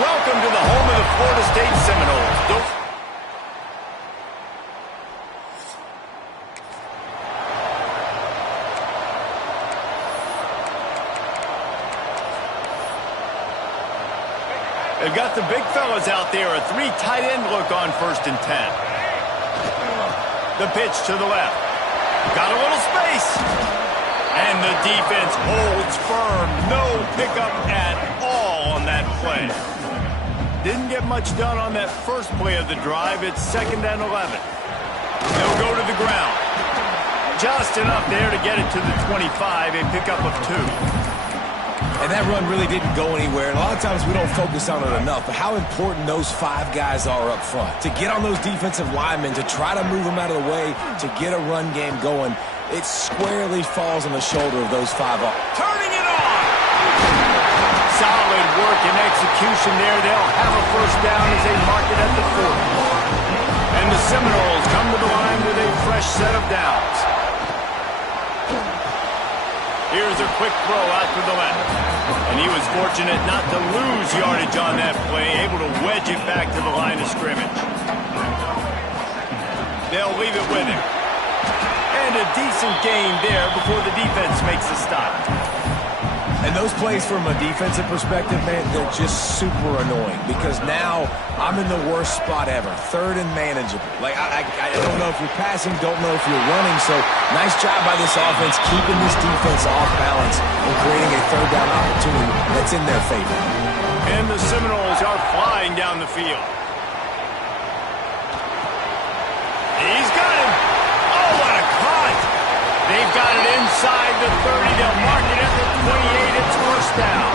Welcome to the home of the Florida State Seminoles. They've got the big fellas out there. A three tight end look on 1st and 10. The pitch to the left. Got a little space. And the defense holds firm. No pickup at all on that play. Didn't get much done on that first play of the drive. It's 2nd and 11. They'll go to the ground. Just enough there to get it to the 25. A pickup of 2. And that run really didn't go anywhere. And a lot of times we don't focus on it enough, but how important those 5 guys are up front. To get on those defensive linemen, to try to move them out of the way, to get a run game going, it squarely falls on the shoulder of those 5 up. Turning it on! Solid work and execution there. They'll have a 1st down as they mark it at the 40. And the Seminoles come to the line with a fresh set of downs. Here's a quick throw out to the left. And he was fortunate not to lose yardage on that play, able to wedge it back to the line of scrimmage. They'll leave it with him. And a decent gain there before the defense makes a stop. And those plays from a defensive perspective, man, they're just super annoying because now I'm in the worst spot ever, 3rd and manageable. Like, I don't know if you're passing, don't know if you're running, so nice job by this offense keeping this defense off balance and creating a 3rd down opportunity that's in their favor. And the Seminoles are flying down the field. He's got him. Oh, what a cut. They've got it inside the 30. They'll mark it at the 28. It's 1st down.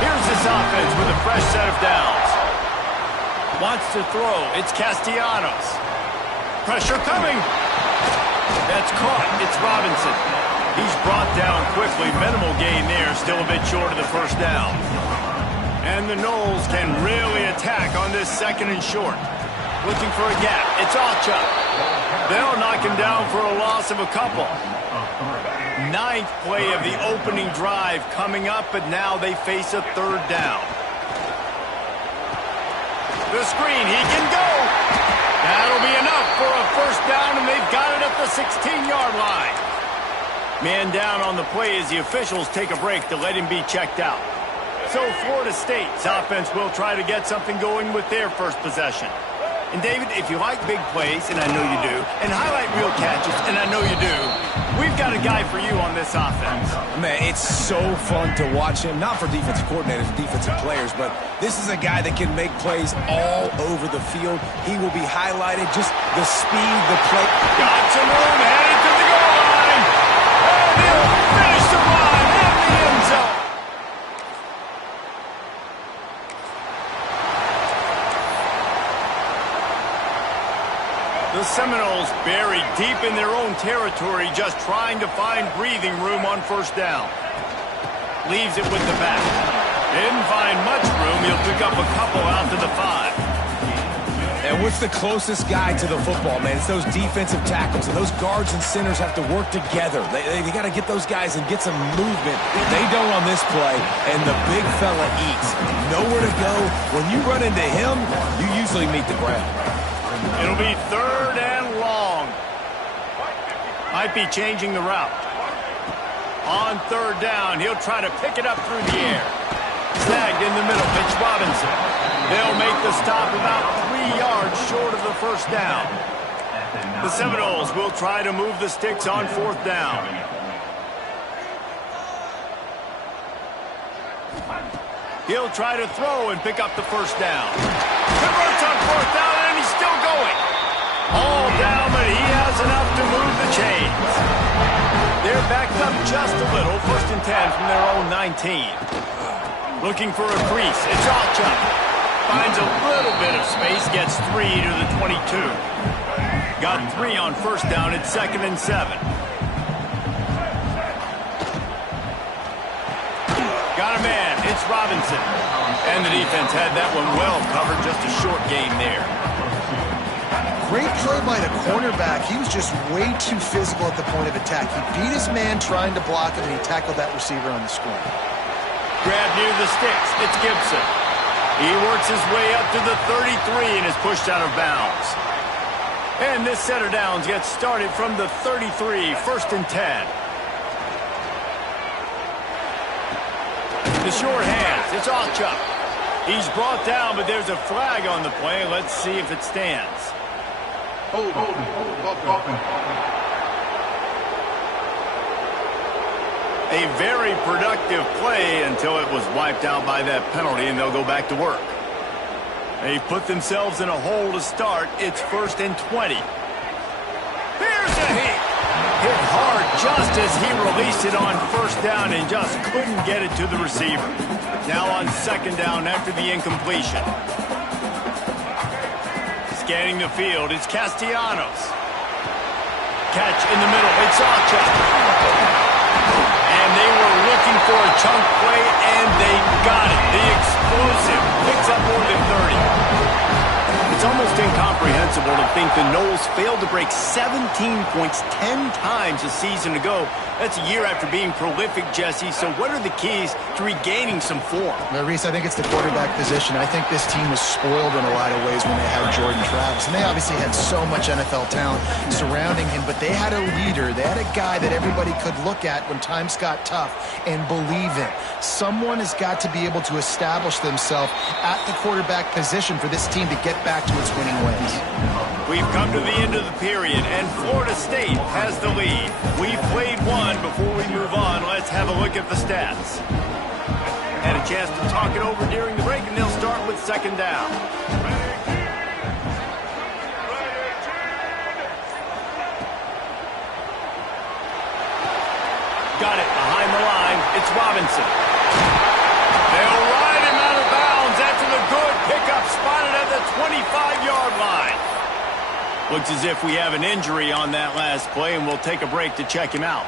Here's this offense with a fresh set of downs. Wants to throw. It's Castellanos. Pressure coming. That's caught. It's Robinson. He's brought down quickly. Minimal gain there. Still a bit short of the 1st down. And the Noles can really attack on this 2nd and short. Looking for a gap. It's Alchuk. They'll knock him down for a loss of a couple. 9th play of the opening drive coming up, but now they face a 3rd down. The screen, he can go. That'll be enough for a 1st down, and they've got it at the 16-yard line. Man down on the play as the officials take a break to let him be checked out. So Florida State's offense will try to get something going with their first possession. And, David, if you like big plays, and I know you do, and highlight real catches, and I know you do, we've got a guy for you on this offense. Man, it's so fun to watch him, not for defensive coordinators, defensive players, but this is a guy that can make plays all over the field. He will be highlighted, just the speed, the play. Got some room, headed to the goal line. And he'll finish the line in the end zone. The Seminoles buried deep in their own territory, just trying to find breathing room on 1st down. Leaves it with the back. Didn't find much room. He'll pick up a couple out to the 5. And what's the closest guy to the football, man? It's those defensive tackles, and those guards and centers have to work together. They got to get those guys and get some movement. They don't on this play, and the big fella eats. Nowhere to go. When you run into him, you usually meet the ground. It'll be 3rd and long. Might be changing the route. On 3rd down, he'll try to pick it up through the air. Snagged in the middle. It's Robinson. They'll make the stop about 3 yards short of the 1st down. The Seminoles will try to move the sticks on 4th down. He'll try to throw and pick up the 1st down. Converts on 4th down, and he's still going. All down, but he has enough to move the chains. They're backed up just a little. 1st and 10 from their own 19. Looking for a crease. It's Alchuk. Finds a little bit of space. Gets 3 to the 22. Got 3 on 1st down. It's 2nd and 7. Got a man. It's Robinson. And the defense had that one well covered. Just a short gain there. Great play by the cornerback. He was just way too physical at the point of attack. He beat his man trying to block him, and he tackled that receiver on the screen. Grab near the sticks. It's Gibson. He works his way up to the 33 and is pushed out of bounds. And this set of downs gets started from the 33, 1st and 10. The short hands, it's Chuck. He's brought down, but there's a flag on the play. Let's see if it stands. Hold. A very productive play until it was wiped out by that penalty, and they'll go back to work. They put themselves in a hole to start. It's 1st and 20. Here's a hit. Hit hard just as he released it on 1st down and just couldn't get it to the receiver. Now on 2nd down after the incompletion. Scanning the field, it's Castellanos. Catch in the middle, it's Chuck. And they were looking for a chunk play, and they got it. The explosive picks up more than 30. It's almost incomprehensible to think the Noles failed to break 17 points 10 times a season ago. That's a year after being prolific, Jesse. So what are the keys to regaining some form? Well, Reese, I think it's the quarterback position. I think this team was spoiled in a lot of ways when they had Jordan Travis. And they obviously had so much NFL talent surrounding him, but they had a leader. They had a guy that everybody could look at when times got tough and believe in. Someone has got to be able to establish themselves at the quarterback position for this team to get back to its winning ways. We've come to the end of the period, and Florida State has the lead. We've played one. Before we move on, let's have a look at the stats. Had a chance to talk it over during the break, and they'll start with 2nd down. Got it behind the line. It's Robinson. They'll ride him out of bounds after the good pickup spotted at the 25-yard line. Looks as if we have an injury on that last play, and we'll take a break to check him out.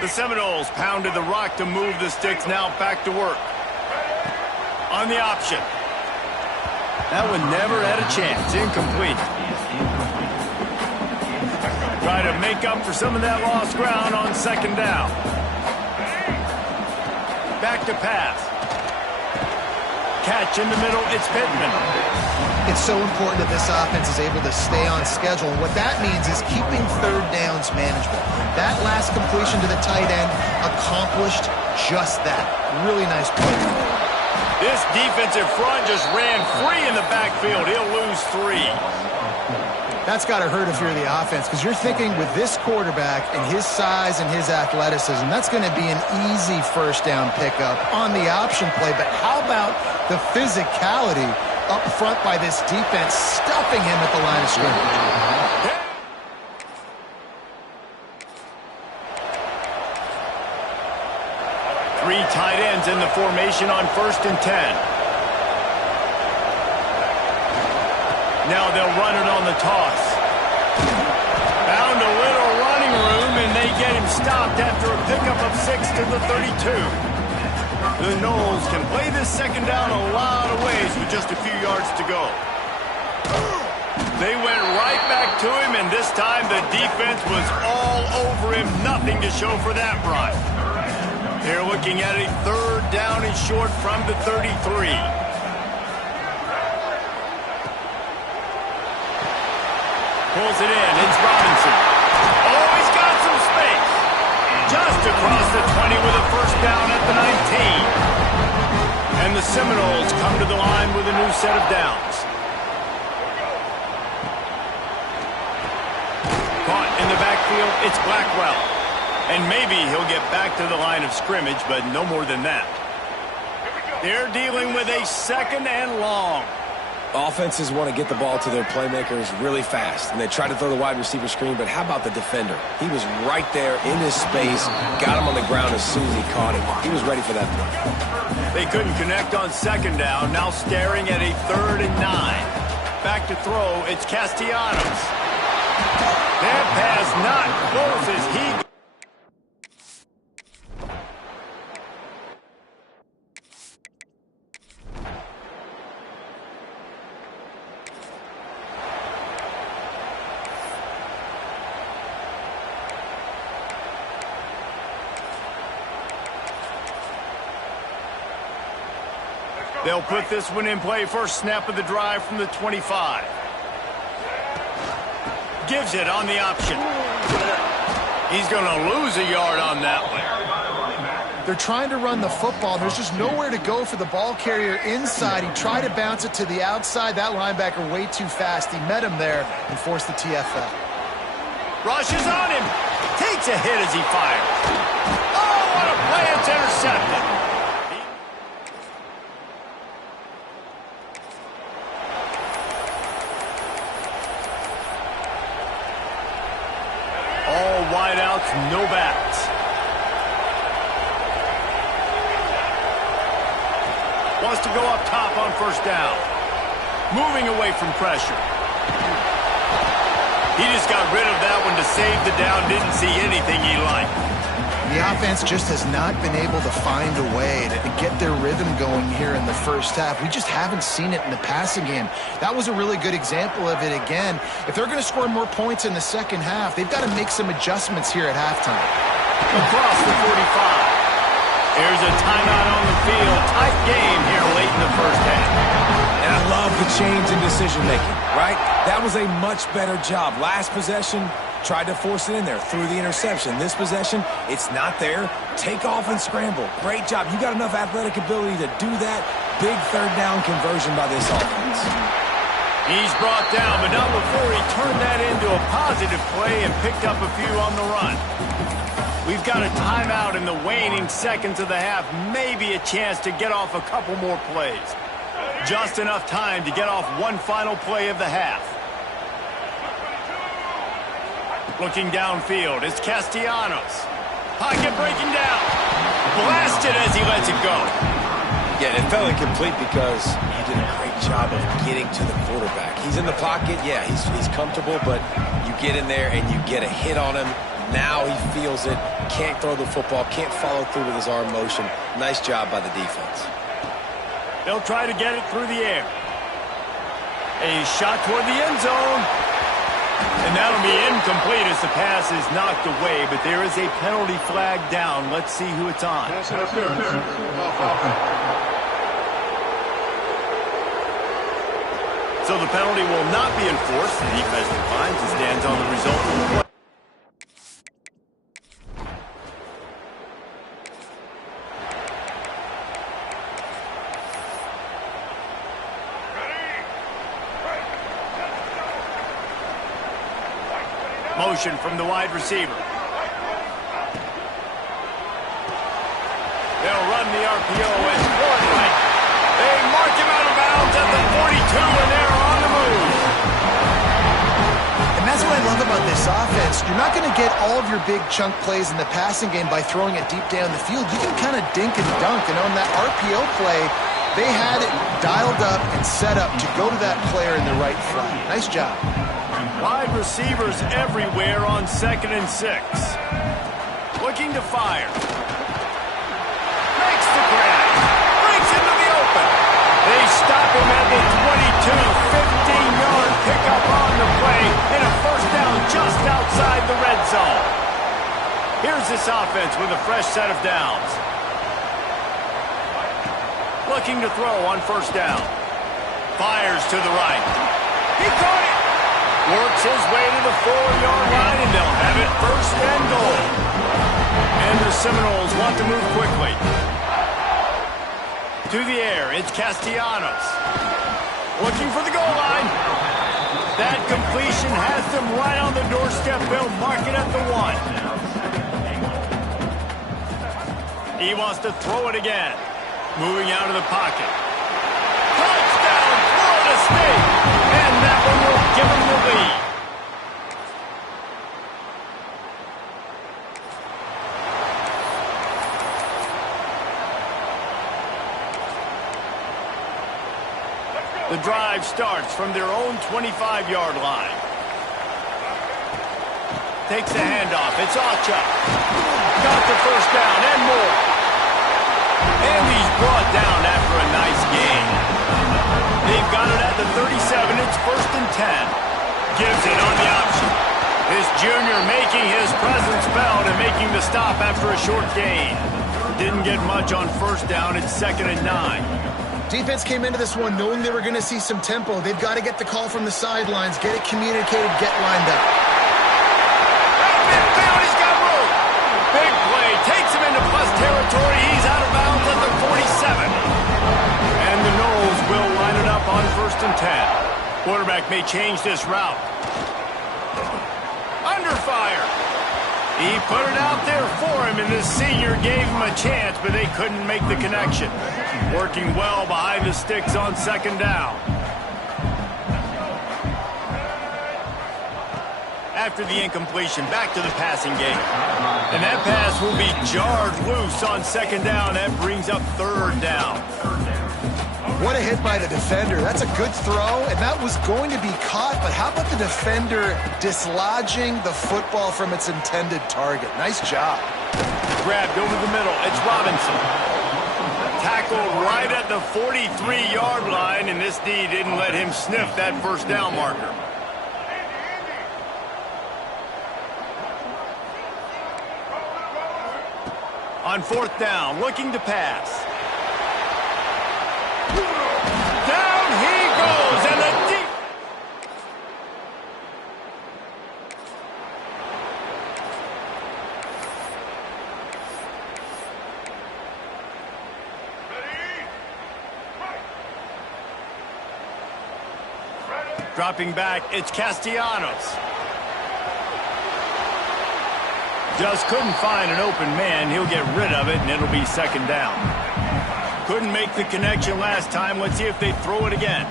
The Seminoles pounded the rock to move the sticks, now back to work. On the option. That one never had a chance. Incomplete. Try to make up for some of that lost ground on 2nd down. Back to pass. Catch in the middle, it's Pittman. It's so important that this offense is able to stay on schedule. And what that means is keeping 3rd downs manageable. That last completion to the tight end accomplished just that. Really nice play. This defensive front just ran free in the backfield. He'll lose 3. That's got to hurt if you're the offense, because you're thinking with this quarterback and his size and his athleticism, that's going to be an easy 1st down pickup on the option play. But how about the physicality up front by this defense, stuffing him at the line of scrimmage? 3 tight ends in the formation on 1st and 10. Now they'll run it on the toss. Found a little running room, and they get him stopped after a pickup of 6 to the 32. The Noles can play this 2nd down a lot of ways with just a few yards to go. They went right back to him, and this time the defense was all over him. Nothing to show for that run. They're looking at a 3rd down and short from the 33. Pulls it in. It's Robinson. Oh, he's got some space. Just across the 20 with a 1st down at the 19. And the Seminoles come to the line with a new set of downs. Caught in the backfield, it's Blackwell. And maybe he'll get back to the line of scrimmage, but no more than that. They're dealing with a 2nd and long. Offenses want to get the ball to their playmakers really fast, and they try to throw the wide receiver screen, but how about the defender? He was right there in his space, got him on the ground as soon as he caught him. He was ready for that play. They couldn't connect on 2nd down, now staring at a 3rd and 9. Back to throw, it's Castellanos. That pass not close as he... They'll put this one in play first snap of the drive from the 25. Gives it on the option. He's going to lose a yard on that one. They're trying to run the football. There's just nowhere to go for the ball carrier inside. He tried to bounce it to the outside. That linebacker way too fast. He met him there and forced the TFL. Rushes on him. Takes a hit as he fires. Oh, what a play. It's intercepted. All wideouts, no backs. Wants to go up top on first down. Moving away from pressure. He just got rid of that one to save the down. Didn't see anything he liked. The offense just has not been able to find a way to get their rhythm going here in the first half. We just haven't seen it in the passing game. That was a really good example of it again. If they're going to score more points in the second half, they've got to make some adjustments here at halftime. Across the 45. There's a timeout on the field. Tight game here late in the first half. And I love the change in decision-making, right? That was a much better job. Last possession, tried to force it in there, threw the interception. This possession, it's not there. Take off and scramble. Great job. You got enough athletic ability to do that. Big third down conversion by this offense. He's brought down, but not before he turned that into a positive play and picked up a few on the run. We've got a timeout in the waning seconds of the half. Maybe a chance to get off a couple more plays. Just enough time to get off one final play of the half. Looking downfield, it's Castellanos. Pocket breaking down. Blasted as he lets it go. Yeah, it felt incomplete because he did a great job of getting to the quarterback. He's in the pocket, yeah, he's comfortable, but you get in there and you get a hit on him. Now he feels it, can't throw the football, can't follow through with his arm motion. Nice job by the defense. They'll try to get it through the air. A shot toward the end zone. And that'll be incomplete as the pass is knocked away, but there is a penalty flag down. Let's see who it's on. So the penalty will not be enforced. The defense declines and stands on the result of the play. Motion from the wide receiver. They'll run the RPO and one right. They mark him out of bounds at the 42 and they're on the move. And that's what I love about this offense. You're not going to get all of your big chunk plays in the passing game by throwing it deep down the field. You can kind of dink and dunk. And on that RPO play, they had it dialed up and set up to go to that player in the right flat. Nice job. Wide receivers everywhere on 2nd and 6. Looking to fire. Makes the grab. Breaks into the open. They stop him at the 22. 15-yard pickup on the play and a first down just outside the red zone. Here's this offense with a fresh set of downs. Looking to throw on first down. Fires to the right. He caught it. Works his way to the 4-yard line, and they'll have it first and goal. And the Seminoles want to move quickly. To the air, it's Castellanos. Looking for the goal line. That completion has them right on the doorstep. They'll mark it at the 1. He wants to throw it again. Moving out of the pocket. Touchdown, Florida State! And that one will give them the lead. The drive starts from their own 25-yard line. Takes the handoff. It's Ocha. Got the first down and more. And he's brought down after a nice gain. They've got it at the 37. It's 1st and 10. Gives it on the option. This junior making his presence felt and making the stop after a short gain. Didn't get much on first down. It's 2nd and 9. Defense came into this one knowing they were going to see some tempo. They've got to get the call from the sidelines, get it communicated, get lined up. He's got room. Big play. Takes him into plus territory. He's out of bounds at the 47. And the Knowles will line it up on 1st and 10. Quarterback may change this route. Under fire. He put it out there for him, and the senior gave him a chance, but they couldn't make the connection. Working well behind the sticks on 2nd down. After the incompletion, back to the passing game. And that pass will be jarred loose on 2nd down. That brings up 3rd down. What a hit by the defender. That's a good throw, and that was going to be caught, but how about the defender dislodging the football from its intended target? Nice job. Grabbed over the middle. It's Robinson. Tackled right at the 43-yard line, and this D didn't let him sniff that 1st down marker. On 4th down, looking to pass. Down he goes, and the deep. Dropping back, it's Castellanos. Just couldn't find an open man. He'll get rid of it, and it'll be 2nd down. Couldn't make the connection last time. Let's see if they throw it again.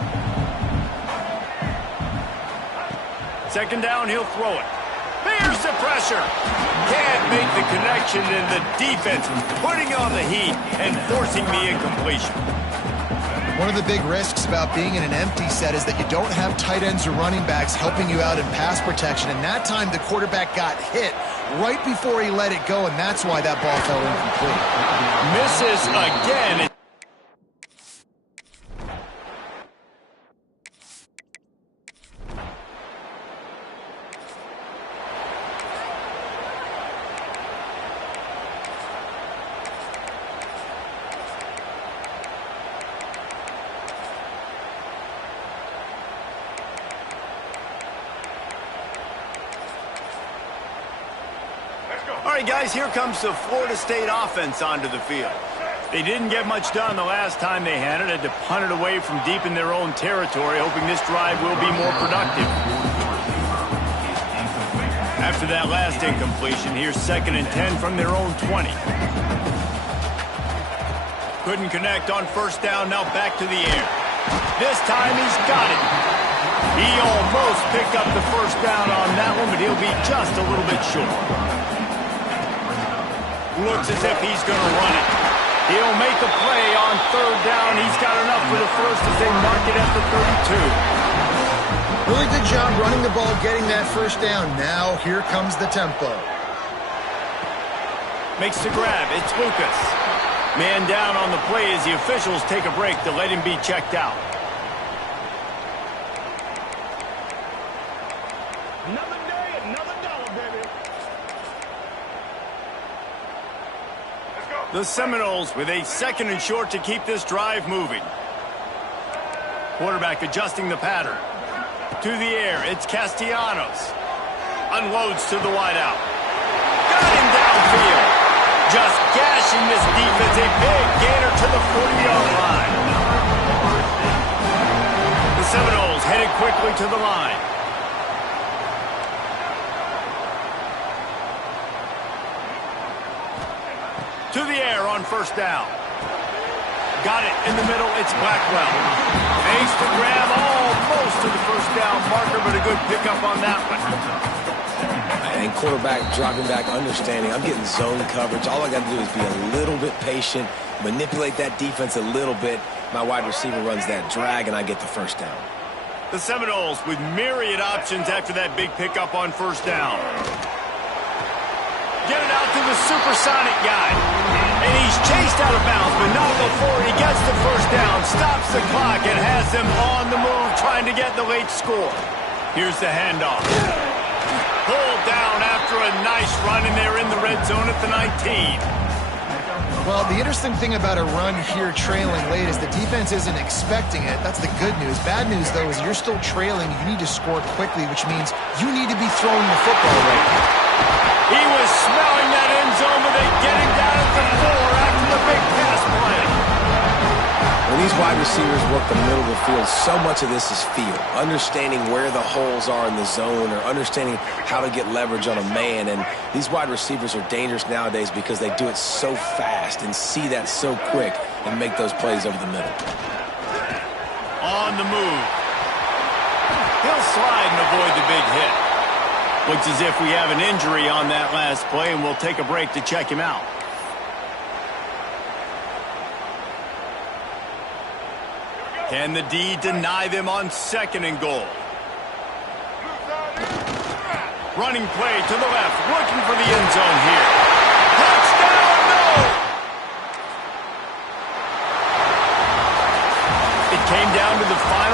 2nd down, he'll throw it. Here's the pressure. Can't make the connection, and the defense putting on the heat and forcing the incompletion. One of the big risks about being in an empty set is that you don't have tight ends or running backs helping you out in pass protection. And that time, the quarterback got hit right before he let it go, and that's why that ball fell incomplete. Misses again. All right, guys, here comes the Florida State offense onto the field. They didn't get much done the last time they had it. Had to punt it away from deep in their own territory, hoping this drive will be more productive. After that last incompletion, here's 2nd and 10 from their own 20. Couldn't connect on 1st down, now back to the air. This time he's got it. He almost picked up the 1st down on that one, but he'll be just a little bit short. Looks as if he's going to run it. He'll make a play on 3rd down. He's got enough for the 1st as they mark it at the 32. Really good job running the ball, getting that 1st down. Now, here comes the tempo. Makes the grab. It's Lucas. Man down on the play as the officials take a break to let him be checked out. Another day, another dollar, baby. The Seminoles with a 2nd and short to keep this drive moving. Quarterback adjusting the pattern. To the air, it's Castellanos. Unloads to the wideout. Got him downfield. Just gashing this defense. A big gainer to the 40-yard line. The Seminoles headed quickly to the line. To the air on 1st down. Got it in the middle. It's Blackwell. Makes the grab almost to the 1st down marker, but a good pickup on that one. I think quarterback dropping back, understanding I'm getting zone coverage. All I got to do is be a little bit patient, manipulate that defense a little bit. My wide receiver runs that drag, and I get the 1st down. The Seminoles with myriad options after that big pickup on 1st down. Get it out to the supersonic guy. And he's chased out of bounds, but not before he gets the 1st down. Stops the clock and has them on the move trying to get the late score. Here's the handoff. Pulled down after a nice run, and they're in the red zone at the 19. Well, the interesting thing about a run here trailing late is the defense isn't expecting it. That's the good news. Bad news, though, is you're still trailing. You need to score quickly, which means you need to be throwing the football right now. He was smelling that end zone, but they get him down at the 4 after the big pass play. When these wide receivers work the middle of the field, so much of this is feel. Understanding where the holes are in the zone or understanding how to get leverage on a man. And these wide receivers are dangerous nowadays because they do it so fast and see that so quick and make those plays over the middle. On the move. He'll slide and avoid the big hit. Looks as if we have an injury on that last play, and we'll take a break to check him out. Can the D deny them on 2nd and goal? Running play to the left, looking for the end zone here. Touchdown, no! It came down to the final